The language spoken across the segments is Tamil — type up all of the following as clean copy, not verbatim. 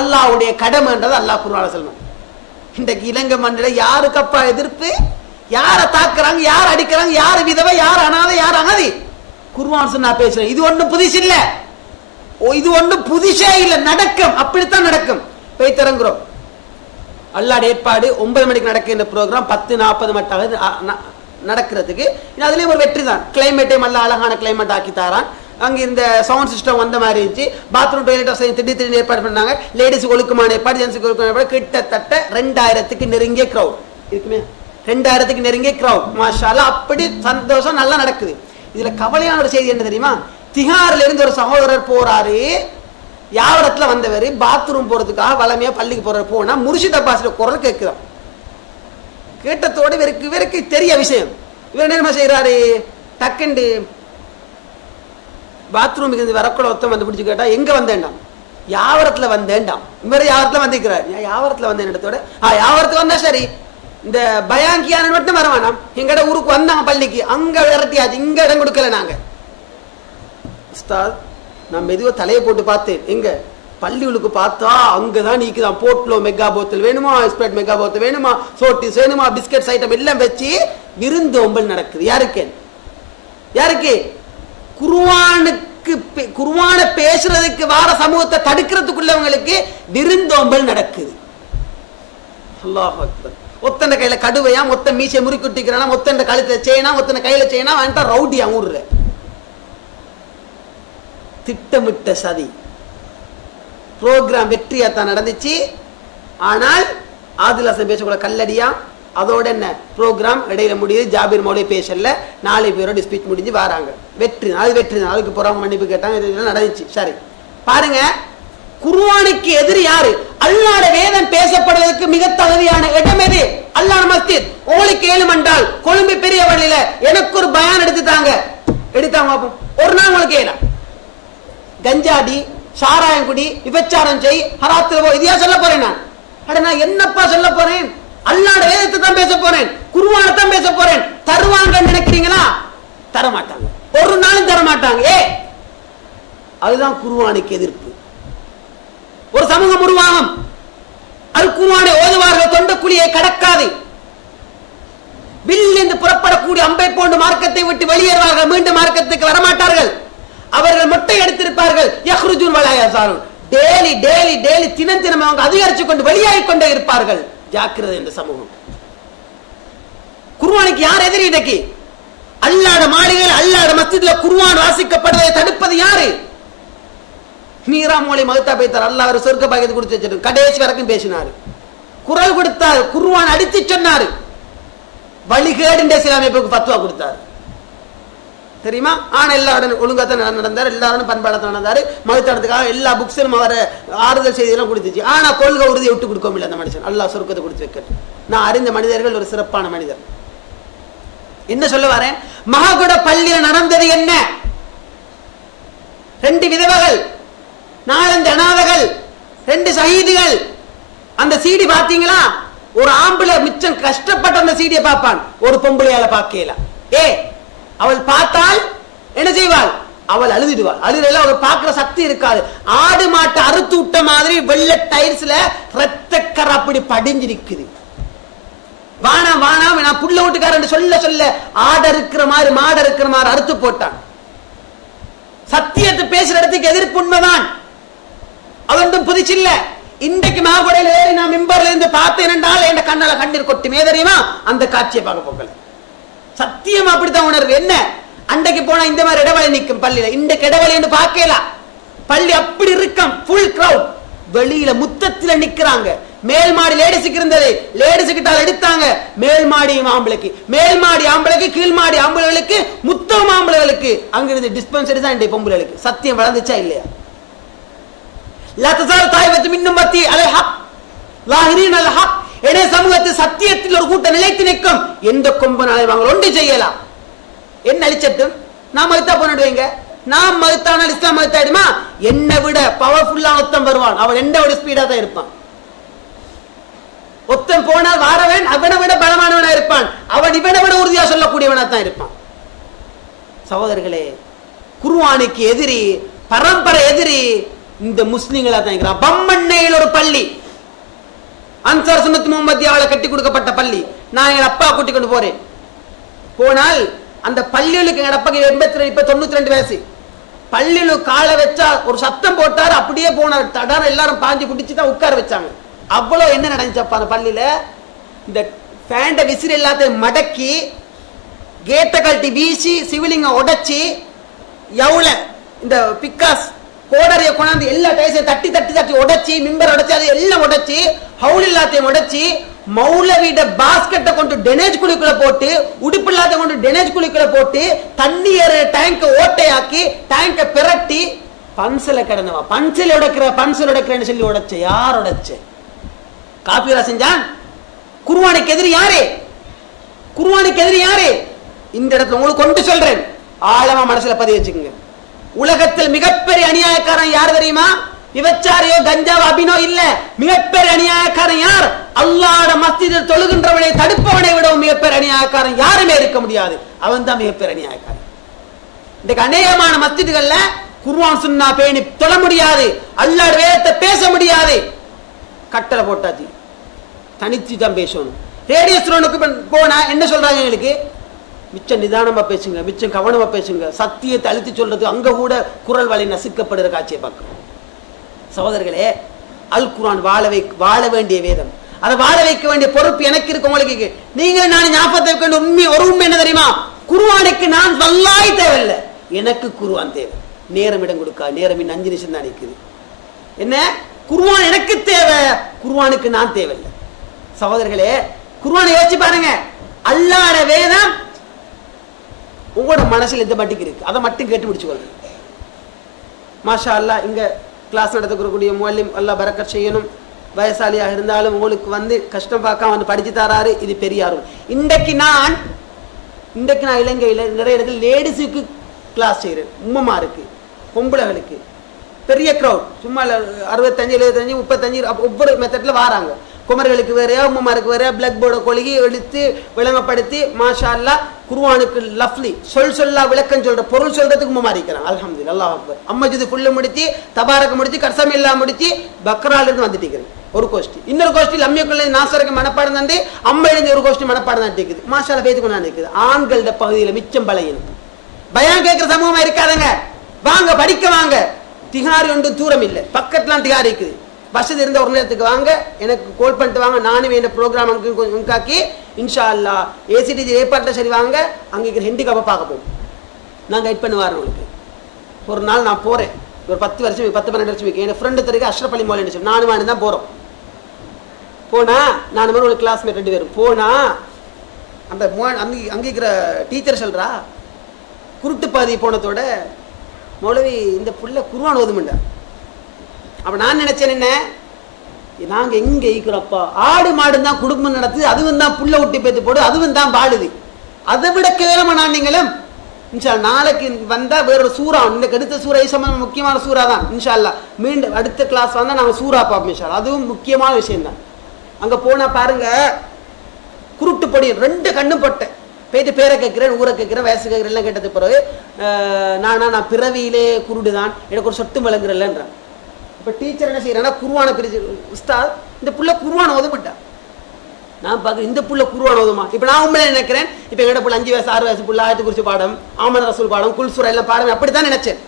அல்லாஹ்வுடைய கடமைன்றது அல்லாஹ் குர்ஆன்ல சொல்றான். இன்றைக்கு இலங்கை மண்ணில யாருக்கப்பா எதிர்ப்பு, யாரை தாக்குறாங்க, யார் அடிக்கிறாங்க, யார் விதவை, யார் அனாதை, யார் அகதி, குர்ஆன் சொன்னா பேசுறேன். இது ஒண்ணும் புதுசு இல்ல, இது ஒண்ணும் புதுசே இல்ல, நடக்கும், அப்படித்தான் நடக்கும். போய் திறங்குறோம். அல்லாஹ் ஏற்பாடு 9 மணிக்கு நடக்கின்ற ப்ரோக்ராம் 10:40 மட்டும் நடக்கிறதுக்கு. அதுலயும் ஒரு வெற்றி தான். கிளைமேட்டையும் நல்ல அழகான கிளைமேட் ஆக்கி தாரான். அங்க இந்த சவுண்ட் சிஸ்டம் வந்த மாதிரி இருந்துச்சு. பாத்ரூம் டாய்லெட் வசதி திடீர்னு ஏற்பாடு பண்ணாங்க. லேடிஸுக்கு ஒழுக்கமான ஏற்பாடு, ஜென்ஸுக்கு ஒழுக்கமான ஏற்பாடு. கிட்டத்தட்ட 2000க்கு நெருங்கிய கிரௌட் இருக்குமே, 2000க்கு நெருங்கிய கிரௌட். மாஷா அல்லாஹ், அப்படி சந்தோஷம், நல்லா நடக்குது. இதுல கவலையான ஒரு செய்தி என்ன தெரியுமா? திஹார்ல இருந்து ஒரு சகோதரர் போறாரு, யாவரத்துல வந்தவர், பாத்ரூம் போறதுக்காக வளமையா பள்ளிக்கு போற போனா முர்ஷித் அப்பாஸ் குரல் கேட்கிறான். கேட்டதோடு இவருக்கு தெரிய விஷயம். இவர் என்ன செய்யறாரு, டக்குண்டு பாத்ரூமுக்கு இருந்து வரக்குள்ள ஒருத்தம் வந்து பிடிச்சு கேட்டா எங்க வந்தேன்டாம், யாவரத்துல வந்தேன்டாம். இவரை யாவரத்துல வந்திருக்கிறார். யாவரத்துல வந்தேன் இடத்தோட யாவரத்துல வந்தா சரி, இந்த பயாங்கியான மட்டும் வர வேணாம், எங்கட ஊருக்கு வந்தாங்க பள்ளிக்கு, அங்க விரட்டியாச்சு, இங்க இடம் கொடுக்கல நாங்க. உஸ்தாத், நான் மெதுவா தலையை போட்டு பார்த்தேன், எங்க பள்ளிகளுக்கு பார்த்தா அங்கதான் நீக்குதான். போட்லோ மெகா போத்தல் வேணுமா, ஸ்ப்ரைட் மெகா போத்தல் வேணுமா, சோட்டிஸ் வேணுமா, பிஸ்கட் ஐட்டம் எல்லாம் வச்சு விருந்து ஒம்பல் நடக்குது. யாருக்கு யாருக்கு? குர்ஆன பேசுறதுக்கு வார சமூகத்தை தடுக்கிறதுக்குள்ளவங்களுக்கு விருந்தோம்பல் நடக்குது. அல்லாஹ் அக்பர். ஒத்தன கையில கடுவையா, மொத்த மீசை முறுக்கிட்டிக்கிறானா, மொத்தன கழுத்துல செய்யனா, மொத்தன கையில செய்யனா, அவன்ட்ட ரவுடியா ஊர்ல. திட்டமிட்ட சதி. புரோகிராம் வெற்றியா தான் நடந்துச்சு. ஆனால் ஆதிலாசன் பேசக்கூட கல்லடியா. அதோட என்ன புரோகிராம் இடையில முடியுது. ஜாபீர் மௌலி பேசல, 4 பேரோட ஸ்பீச் முடிஞ்சு வராங்க. வெற்றி, அது வெற்றி. அதுக்கு புறம் மன்னிப்பு கேட்டாங்க, இதெல்லாம் நடந்துச்சு. சரி பாருங்க, குர்ஆனுக்கு எதிரி யாரு? அல்லாஹ்வுடைய வேதம் பேசப்படுவதற்கு மிக தகுதியான இடம் எது? அல்லாஹ் மஸ்ஜித். உங்களுக்கு ஏழுமண்டால் கொழும்பு பெரிய வழியில எனக்கு ஒரு பயான் எடுத்துட்டாங்க, எடுத்தாங்க. ஒரு நாள் உங்களுக்கு ஏலாம் கஞ்சாடி, சாராயங்குடி, விபச்சாரம் செய், ஹராத்துல போ, இதையா சொல்ல போறேன் நான்? அட நான் என்னப்பா சொல்ல போறேன்? அல்லாஹ்வுடைய வேதத்தை தான் பேச போறேன், குர்ஆனை தான் பேச போறேன். தருவாங்கன்னு நினைக்கிறீங்களா? தர மாட்டாங்க, ஒரு நாளும் தர மாட்டாங்க. அதுதான் குர்ஆனுக்கு எதிர்ப்பு. ஒரு சமூகம் உருவாகும், அல் குர்ஆனை ஓதுவார்கள், தொண்ட குழியை கடக்காது. வில் என்று புறப்படக்கூடிய அம்பை போன்று மார்க்கத்தை விட்டு வெளியேறுவார்கள், மீண்டும் மார்க்கத்துக்கு வரமாட்டார்கள். அவர்கள் மொட்டை எடுத்திருப்பார்கள். யஹ்ருஜூன் வலா யஸாலூன். டெய்லி டெய்லி டெய்லி தினம் தினம் அவங்க அதிகரிச்சு கொண்டு வெளியாகி கொண்டே இருப்பார்கள். ஜாக்கிரதை இந்த சமூகம். குர்ஆனுக்கு யார் எதிரி? இன்னைக்கு அல்லாஹ்வுடைய மாளிகையில், அல்லாஹ்வுடைய மஸ்ஜித்ல குர்ஆன் வாசிக்கப்படுவதை தடுப்பது யாரு? மீரா மௌலி மகத்தா பைத்தார். அல்லாஹ் ஒரு சொர்க்க பாக்கியத்தை கொடுத்து வச்சிருக்காரு. கடைசி வரைக்கும் பேசினாரு, குரல் கொடுத்தார், குர்ஆன் அடித்து சொன்னாரு, வழிகேடு இஸ்லாமியத்துக்கு ஃபத்வா கொடுத்தார். தெரியுமா? ஆனா எல்லாரும் ஒழுங்காத்தான் நடந்தார், எல்லாரும் பண்பாடத்தான் நடந்தாரு. மகத்தானத்துக்காக எல்லா புக்ஸும் அவர் ஆறுதல் செய்தியெல்லாம் கொடுத்துச்சு. ஆனா கொள்கை உறுதியை விட்டு கொடுக்க முடியல அந்த மனுஷன். அல்லாஹ் சொர்க்கத்தை கொடுத்து வைக்க. நான் அறிந்த மனிதர்கள் ஒரு சிறப்பான மனிதர். என்ன சொல்ல வரேன்? மகாகுட பள்ளியில நடந்தது என்ன? 2 விதவைகள், 4 அனாதைகள், 2 ஷஹீதுகள். அந்த சீடி பாத்தீங்களா? ஒரு ஆம்பளை மிச்சம் கஷ்டப்பட்ட அந்த சீடியை பார்ப்பான், ஒரு பொம்பளையால பார்க்கல. அவள் பார்த்தால் என்ன செய்வாள்? அவள் அழுதுடுவாள். அழுதல அவள் பார்க்கிற சக்தி இருக்காது. ஆடு மாட்டை அறுத்து விட்ட மாதிரி வெள்ளை டைல்ஸ்ல ரத்தக்கர அப்படி படிஞ்சிருக்குது. வானா வானா நான் புள்ள வீட்டுக்காரன் சொல்ல சொல்ல ஆடு இருக்கிற மாதிரி, மாடு இருக்கிற மாதிரி அறுத்து போட்டான். சத்தியத்தை பேசுற இடத்துக்கு எதிர்ப்பு உண்மைதான், அவன் புதிச்சில்ல. இன்றைக்கு மாகுடையில ஏறி நான் மிம்பர்ல இருந்து பார்த்தேன் என்றால் என் கண்ணால கண்ணீர் கொட்டுமே. தெரியுமா? அந்த காட்சியை பார்க்க போகல. சத்தியம் அப்படித்தான் உணர்வு. என்ன அன்றைக்கு போனா இந்த மாதிரி இடவழி நிற்கும் பள்ளியில, இன்றைக்கு இடவழி என்று பார்க்கலாம். பள்ளி அப்படி இருக்கும், ஃபுல் கிரவுட். வெளியில முத்தத்துல நிக்கிறாங்க. மேல் மாடி லேடிஸுக்கு இருந்தது, லேடிஸு கிட்ட எடுத்தாங்க. மேல் மாடி ஆம்பளைக்கு, மேல் மாடி ஆம்பளைக்கு, கீழ் மாடி ஆம்பளைகளுக்கு, முத்தம் ஆம்பளைகளுக்கு. அங்கிருந்து டிஸ்பென்சரி தான் இன்றைய பொம்பளைகளுக்கு. சத்தியம் வளர்ந்துச்சா இல்லையா? சத்தியத்தில் ஒரு கூட்டம் நிலைத்து நிற்கும். எந்த கொம்பனாலே வாங்க ஒன்று செய்யலாம். என்ன அழிச்சட்டும் நான் மறுத்தா போனடுவீங்க. நாம் மறுத்தானால் இஸ்லாம் மறுத்தாயிடுமா? என்னை விட பவர்ஃபுல்லா ஒத்தம் வருவான், அவன் என்ன விட ஸ்பீடா தான் இருப்பான். ஒத்தம் போனால் வாரவன் அவனை விட பலமானவனா இருப்பான், அவன் இவனை விட உறுதியா சொல்லக்கூடியவனா தான் இருப்பான். சகோதரர்களே, குர்ஆனுக்கு எதிரி, பரம்பரை எதிரி இந்த முஸ்லிம்களா தான் இருக்கிறான். பம்மண்ணையில் ஒரு பள்ளி, அன்சார் சுன்னத் முஹம்மதியாவால கட்டி கொடுக்கப்பட்ட பள்ளி. நான் எங்க அப்பா கூட்டி கொண்டு போறேன். போனால் அந்த பள்ளிகளுக்கு எங்க அப்பா 82 இப்ப 92 வயசு. பள்ளியில காலை வச்சா ஒரு சத்தம் போட்டாரு, அப்படியே போனார். தடார எல்லாரும் பாஞ்சு குடிச்சு தான் உட்கார வச்சாங்க. அவ்வளவு என்ன நடந்துச்சப்பா அந்த பள்ளியில. இந்த ஃபேண்ட விசிறி எல்லாத்தையும் மடக்கி, கேட்ட கழட்டி வீசி, சிவிலிங்க உடைச்சி, எவ்வள இந்த பிக்காஸ் கோடரையை கொண்டாந்து எல்லா டைஸையும் தட்டி தட்டி தட்டி உடைச்சி, மிம்பர் உடைச்சி, அது எல்லாம் உடைச்சி, ஹவுல் எல்லாத்தையும் உடைச்சி, மௌலவிட பாஸ்கெட்டை கொண்டு டெனேஜ் குழிக்குள்ள போட்டு, உடுப்பு இல்லாத கொண்டு டெனேஜ் குழிக்குள்ள போட்டு, தண்ணி ஏற டேங்க ஓட்டையாக்கி, டேங்க பிரட்டி, பன்சல கடனவா பன்சல் உடைக்கிறேன்னு சொல்லி உடைச்ச. யார் உடைச்ச? காபிரா செஞ்சான். குர்ஆனுக்கு எதிரி யாரு? குர்ஆனுக்கு எதிரி யாரு? இந்த இடத்துல உங்களுக்கு கொண்டு சொல்றேன், ஆழமா மனசுல பதிய வச்சுக்கோங்க. உலகத்தில் மிகப்பெரிய அநியாயக்காரன் யார் தெரியுமா? விபச்சாரியோ கஞ்சாவோ அபினோ இல்ல. மிகப்பெரிய அநியாயக்காரன் யார்? அல்லாஹ்வுடைய மஸ்ஜிதில் தொழுகின்றவனை தடுப்பவனை விடவும் மிகப்பெரிய அநியாயக்காரன் யாருமே இருக்க முடியாது. அவன் தான் மிகப்பெரிய அநியாயக்காரன். இன்றைக்கு அநேகமான மஸ்ஜிதுகள்ல குர்ஆன் சுன்னா பேணி தொழ முடியாது, அல்லாஹ்வுடைய வேதத்தை பேச முடியாது. கட்டளை போட்டாச்சு, தனிச்சு தான் பேசணும். ரேடியோ ஸ்டேஷனுக்கு போனா என்ன சொல்றாங்க? எங்களுக்கு மிச்சம் நிதானமா பேசுங்க, மிச்சம் கவனமா பேசுங்க, சத்தியத்தை அழுத்தி சொல்றது. அங்க கூட குரல் வலை நசுக்கப்படுற காட்சியை பார்க்கணும். சகோதரர்களே, அல் குர்ஆன் வாழ வேண்டிய வேதம், அதை வாழ வைக்க வேண்டிய பொறுப்பு எனக்கு இருக்கு, உங்களுக்கு. நீங்க நான் ஞாபகத்தை வைக்க வேண்டிய ஒரு உண்மை என்ன தெரியுமா? குர்ஆனுக்கு நான் வல்லாய் தேவையில்லை, எனக்கு குர்ஆன் தேவை. நேரம் இடம் கொடுக்கா, நேரம் 5 நிமிஷம் தான் நிற்குது. என்ன? குர்ஆன் எனக்கு தேவை, குர்ஆனுக்கு நான் தேவையில்லை. சகோதரர்களே, குர்ஆனை யோசிச்சு பாருங்க. அல்லாஹ்வுடைய வேதம் உங்களோட மனசில் எந்த மட்டுக்கு இருக்கு, அதை மட்டும் கேட்டு பிடிச்சுக்கொள்ளுங்க. மாஷா அல்லாஹ், இங்க கிளாஸ் நடத்தக்கூடிய முஅல்லிம் அல்லாஹ் பரக்கத் செய்யணும். வயசாலியாக இருந்தாலும் உங்களுக்கு கஷ்டம் பார்க்காம படிச்சு தராரு, இது பெரிய அருள். இன்றைக்கு நான் இலங்கையில் நிறைய இடத்துல லேடிஸுக்கு கிளாஸ் செய்யறேன். உம்மமாருக்கு, பொம்பளைகளுக்கு பெரிய கிரௌட், சும்மா 65 75 35 ஒவ்வொரு மெத்தட்ல வராங்க. குமர்களுக்கு வேறையா, உம்மமாருக்கு வேறையா, பிளாக் போர்டை கொழுகி எடுத்து விளங்கப்படுத்தி, மாஷா அல்லாஹ் குர்ஆனுக்கு லஃப்லி சொல்லா விளக்கம் சொல்ற பொருள் சொல்றதுக்கு உம்மமா இருக்கிறாங்க. அல்ஹம்துலில்லாஹ், அல்லாஹ் அக்பர். அம்மஜிது ஃபுல்லு முடிச்சு, தபாரக முடிச்சு, கர்சமில்லா முடிச்சு, பக்ரால இருந்து வந்துட்டு இருக்கிறேன். ஒரு கோஷ்டி. இன்னொரு கோஷ்டி லம்யக்குள்ள நாசருக்கு மனப்பாடம் தந்து, அம்மா எழுந்து ஒரு கோஷ்டி மனப்பாடம் தான் இருக்குது. மாஷா அல்லாஹ் பேத்து கொண்டு இருக்குது. ஆண்களோட பகுதியில் மிச்சம் பலையணும். பயான் கேட்கிற சமூகமா இருக்காதுங்க. வாங்க படிக்க வாங்க. திகாரி ஒன்று தூரம் இல்லை, பக்கத்துலாம் திகாரி இருக்குது. வசதி இருந்த ஒரு நேரத்துக்கு வாங்க, எனக்கு கால் பண்ணிட்டு வாங்க. நானும் என்ன ப்ரோக்ராம் உங்காக்கி இன்ஷா அல்லாஹ் ஏசிடிஜி ஏற்பாட்டில் சரி வாங்க. அங்கே ஹெண்டிகாப்பை பார்க்க போகும். நான் கைட் பண்ணுவார் உங்களுக்கு. ஒரு நாள் நான் போகிறேன், ஒரு 10 வருஷம் 10-12 வருஷம் என் ஃப்ரெண்டு தெரியுங்க, அஷ்ரப் அலி மௌலவி சொல்லி நானும் தான் போகிறோம். போனா நான் மாதிரி ஒரு கிளாஸ்மேட் 2 பேரும் போனா, அந்த அங்கிக்கிற டீச்சர் சொல்றா, குருட்டு பாதி போனதோட மௌலவி இந்த புள்ள குர்ஆன் ஓதுமுண்டா. அப்ப நான் நினைச்சேன், என்ன நாங்க எங்க ஈக்கிறப்பா, ஆடு மாடு தான் குடும்பம் நடத்துது, அதுவும் தான் புள்ள விட்டு பேத்து போடு, அதுவும் தான் பாடுது. அதை விட கேவலமா நான் நீங்களும் இன்ஷா நாளைக்கு வந்தா வேற ஒரு சூறா, இன்னைக்கு அடுத்த சூறா சம்பந்தம் முக்கியமான சூறா தான். இன்ஷா அல்லாஹ் மீண்டும் அடுத்த கிளாஸ் வந்தா நாங்க சூறா பார்ப்போம் இன்ஷா அல்லாஹ். அதுவும் முக்கியமான விஷயம் தான். அங்க போனா பாருங்க, குருட்டு பொடி 2 கண்ணும் போட்டேன். போயிட்டு பேரை கேட்கிறேன், ஊரை கேட்கிறேன், வயசு கேட்கிறேன், எல்லாம் கேட்டது பிறகு நான் பிறவியிலே குருடு தான், எனக்கு ஒரு சொட்டு விளங்குறல்லன்றான். இப்ப டீச்சர் என்ன செய்யறேன்னா, குர்ஆனை பிரிச்சு, உஸ்தாத் இந்த புள்ள குர்ஆன் ஓதுமாட்டா. நான் பார்க்க இந்த புள்ள குர்ஆன் ஓதுமா. இப்ப நான் உண்மையில நினைக்கிறேன், இப்ப எங்கட புள்ள 5 வயசு 6 வயசு புள்ள ஆயத்து குறிச்சி பாடம், ஆமன் ரசூல் பாடம், குல் சூரா எல்லாம் பாடம், அப்படித்தான் நினைச்சேன்.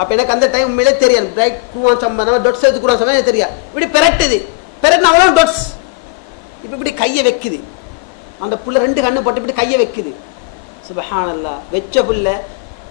அப்ப எனக்கு அந்த டைம் உண்மையிலே தெரியாது, பிரைட் குர்ஆன் சம்பந்தமா டொட்ஸ் எடுத்து குர்ஆன் சம்பந்தம் தெரியாது. இப்படி பெரட்டுது, பெரட்டினா அவ்வளோ டொட்ஸ். இப்ப இப்படி கையை வைக்குது, அந்த புள்ள 2 கண்ணு போட்டு இப்படி கையை வைக்குது. சுப்ஹானல்லாஹ், வெச்ச புள்ள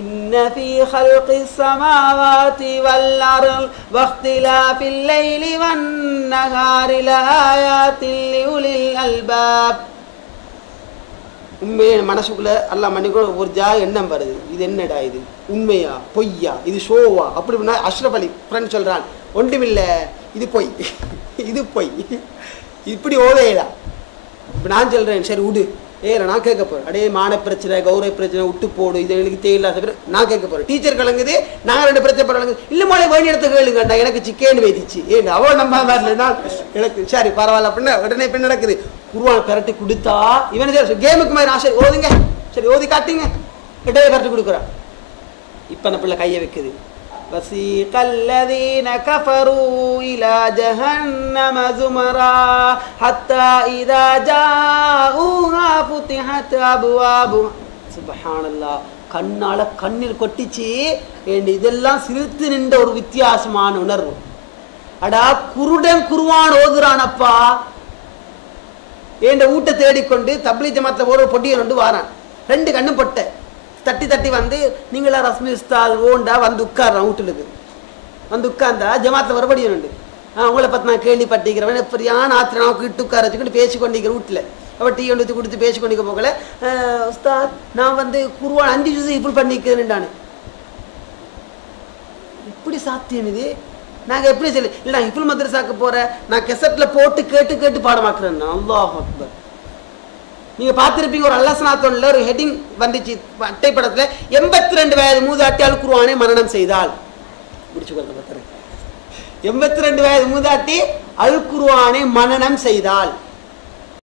إن في خلق السماوات والأرض واختلاف الليل والنهار لآيات لأولي الألباب. உண்மையே மனசுக்குள்ள அல்லாஹ் மன்னிக்கணும் ஒரு எண்ணம் வருது, இது என்னடா, இது உண்மையா பொய்யா, இது ஷோவா அப்படி. அஷ்ரப் அலி ஃப்ரெண்ட் சொல்றான், ஒன்றுமில்லை இது பொய், இது பொய், இப்படி ஓதையடா. இப்ப நான் சொல்றேன், சரி விடு, நான் கேட்க போறேன். அடே மான பிரச்சனை, கௌரவ பிரச்சனை, விட்டு போடு, இது எனக்கு தேவையில்லாத பேர் நான் கேட்க போறேன். டீச்சர் கலங்குது, நாங்க 2 பிரச்சனை பரவாங்க. இல்ல மொழி வேணி எடுத்து கேளுங்கண்டா, எனக்கு சிக்கேன்னு வைதிச்சு. ஏன் அவ நம்ம எனக்கு சரி பரவாயில்ல அப்படின்னா உடனே இப்ப நடக்குது. குர்ஆன் பெரட்டி கொடுத்தா இவன் கேமுக்கு மாதிரி ஆசை ஓதுங்க, சரி ஓதி காட்டிங்க, இடையே பெரட்டி கொடுக்குறான். இப்ப அந்த பிள்ளை கையை வைக்குது, وسيق الذين كفروا إلى جهنم زمرا حتى إذا جاءوها فتحت أبوابها سبحان الله கண்ணால கண்ணீர் கொட்டிச்சு. இதெல்லாம் சிரித்து நின்ற ஒரு வித்தியாசமான உணர்வு. அடா குருடன் குருவான் ஓதுறானப்பா, என் வீட்டை தேடிக்கொண்டு தப்லீக் ஜமாத்துல ஒரு பொட்டியை கொண்டு வாரான். 2 கண்ணும் பொட்ட தட்டி தட்டி வந்து நீங்களா ரஸ்மி உஸ்தாத் ஓண்டா வந்து உட்கார்றான். வீட்டுக்கு வந்து உட்கார்ந்தா ஜமாத்துல வரபடியும் உண்டு. உங்களை பத்தி நான் கேள்விப்பட்டிக்கிறவன் எப்படியான ஆத்திரம் இட்டு உட்கார வச்சுக்கிட்டு பேசிக்கொண்டிருக்கிற வீட்டில் அவள் டீ கொண்டு கொடுத்து பேசிக்கொண்டிருக்க போகல. உஸ்தாத் நான் வந்து குருவான் 5 ஜூஸ் இப்படி பண்ணிக்கிறேன். இப்படி சாத்தியம் இது? நாங்கள் எப்படி சொல்லி இல்லை நான் இஃபுல் மதரசாக்கு போகிறேன், நான் கெசட்டில் போட்டு கேட்டு கேட்டு பாடமாக்குறேன். அல்லாஹ் அக்பர். நீங்கள் பார்த்துருப்பீங்க ஒரு அல்லசனாத்தோன்ல ஒரு ஹெட்டிங் வந்துச்சு அட்டை படத்தில், 82 வயது மூதாட்டி அல் குர்ஆனை மரணம் செய்தால். முடிச்சுக்கொள்ள 82 வயது மூதாட்டி அல் குர்ஆனை மரணம் செய்தால்